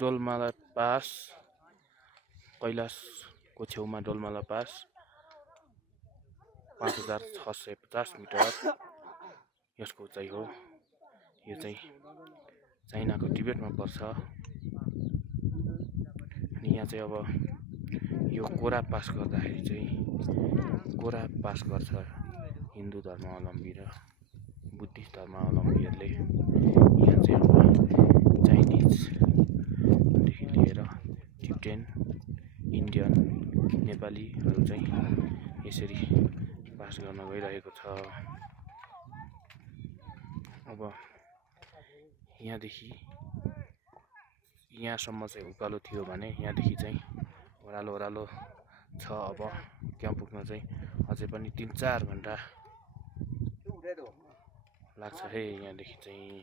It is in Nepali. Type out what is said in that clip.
डोलमाला पास, कैलाशको छेउमा डोलमाला पास 5650 मिटर यसको उचाइ हो। यो चाहिँ चाइनाको टिबेटमा पर्छ। अनि यहाँ चाहिँ अब यो कोरा पास गर्दाखेरि चाहिँ कोरा पास गर्छ हिन्दू धर्मावलम्बी र बुद्धिस्ट धर्मावलम्बीहरूले। यहाँ चाहिँ अब चाइनिजदेखि लिएर टिब्टेन, इन्डियन, नेपालीहरू चाहिँ यसरी पास गर्न गइरहेको छ। अब यहाँदेखि यहाँसम्म चाहिँ उकालो थियो भने यहाँदेखि चाहिँ ओह्रालो छ। अब त्यहाँ पुग्न चाहिँ अझै पनि 3-4 घन्टा लाग्छ है यहाँदेखि चाहिँ।